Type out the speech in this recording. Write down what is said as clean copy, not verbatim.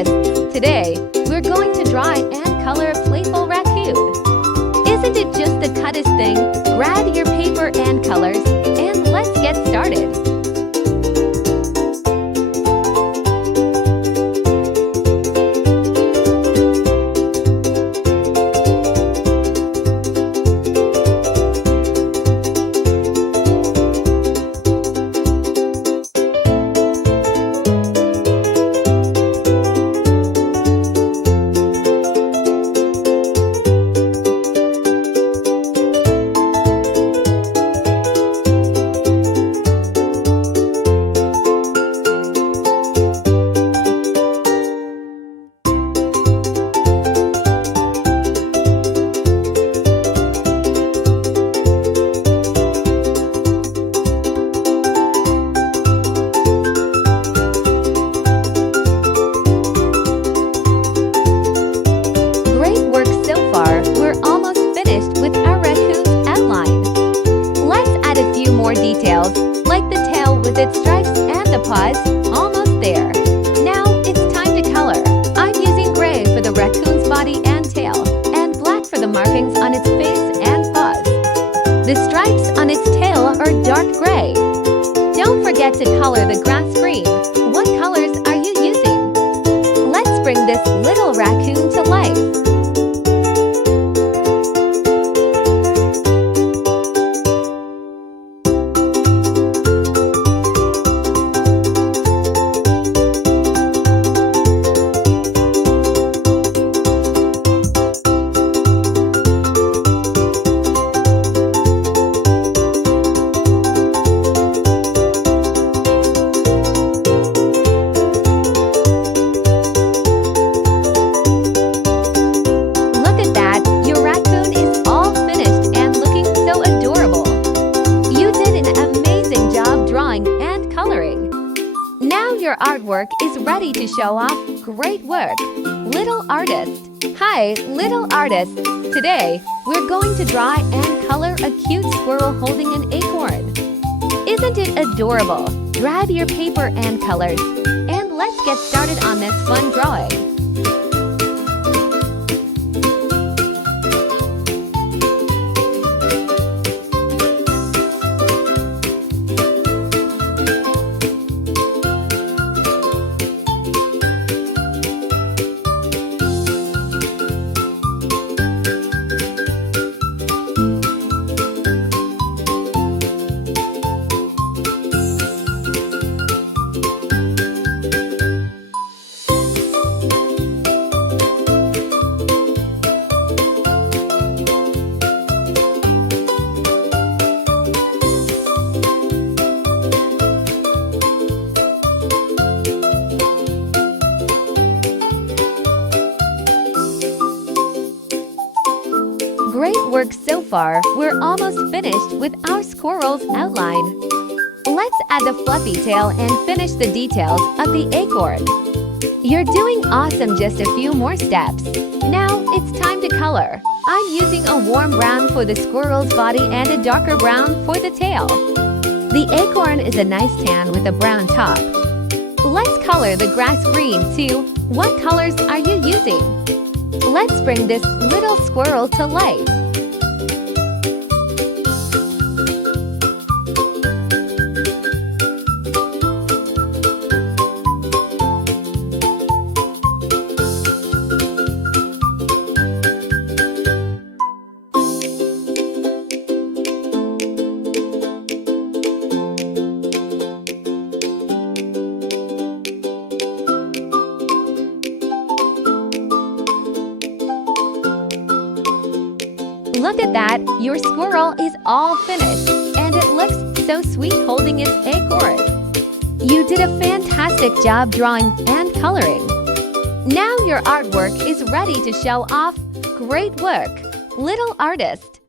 artists. Today, we're going to draw and color a playful raccoon. Isn't it just the cutest thing? Grab your paper and colors, and let's get started. Details, like the tail with its stripes and the paws, almost there. Now it's time to color. I'm using gray for the raccoon's body and tail, and black for the markings on its face and paws. The stripes on its tail are dark gray. Don't forget to color the grass green. What colors are you using? Let's bring this little raccoon to life. Now your artwork is ready to show off. Great work, little artist. Hi, little artists. Today, we're going to draw and color a cute squirrel holding an acorn. Isn't it adorable? Grab your paper and colors, and let's get started on this fun drawing. Great work so far. We're almost finished with our squirrel's outline. Let's add the fluffy tail and finish the details of the acorn. You're doing awesome. Just a few more steps. Now it's time to color. I'm using a warm brown for the squirrel's body and a darker brown for the tail. The acorn is a nice tan with a brown top. Let's color the grass green too. What colors are you using? Let's bring this little squirrel to life. Look at that! Your squirrel is all finished, and it looks so sweet holding its acorn. You did a fantastic job drawing and coloring. Now your artwork is ready to show off. Great work, little artist!